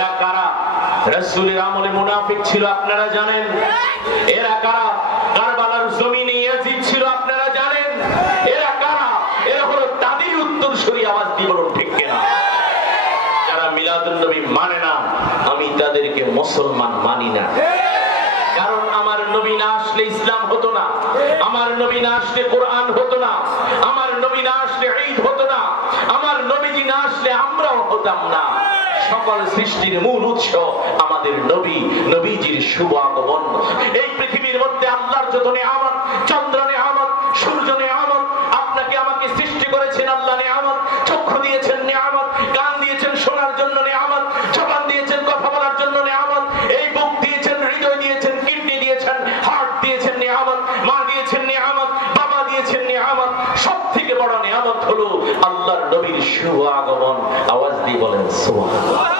এরা কারা? রাসূলের আমলে মুনাফিক ছিল আপনারা জানেন। এরা কারা? কারবালার জমিনে ইয়াজিদ ছিল আপনারা জানেন। এরা কারা? এরা হলো তাদের উত্তরসূরি। আওয়াজ দিয়ে বলুন ঠিক কিনা? যারা মিলাদুন নবী মানে না, আমি তাদেরকে মুসলমান মানি না। কারণ আমার নবী না আসলে ইসলাম হতো না, আমার নবী না আসলে কোরআন হতো না, আমার নবী না আসলে ঈদ হতো না, আমার নবীজি না আসলে আমরাও হতাম না। সকল সৃষ্টির মূল উৎস আমাদের নবী, নবীজির শুভ আগমন। এই পৃথিবীর মধ্যে আল্লাহর যত নিয়ামত, চন্দ্র নিয়ামত, সূর্য নিয়ামত, আপনাকে আমাকে সৃষ্টি করেছেন আল্লাহ নিয়ামত। চক্ষু দিয়েছেন নিয়ামত, কান দিয়েছেন শোনার জন্য নিয়ামত, জবান দিয়েছেন কথা বলার জন্য নিয়ামত, এই বুক দিয়েছেন, হৃদয় দিয়েছেন, কিডনি দিয়েছেন, হার্ট দিয়েছেন নিয়ামত, মা দিয়েছেন নিয়ামত, বাবা দিয়েছেন নিয়ামত। সবথেকে বড় নিয়ামত হলো আল্লাহর নবীর শুভ আগমন। আওয়াজ দিয়ে বলেন সুবহানাল্লাহ।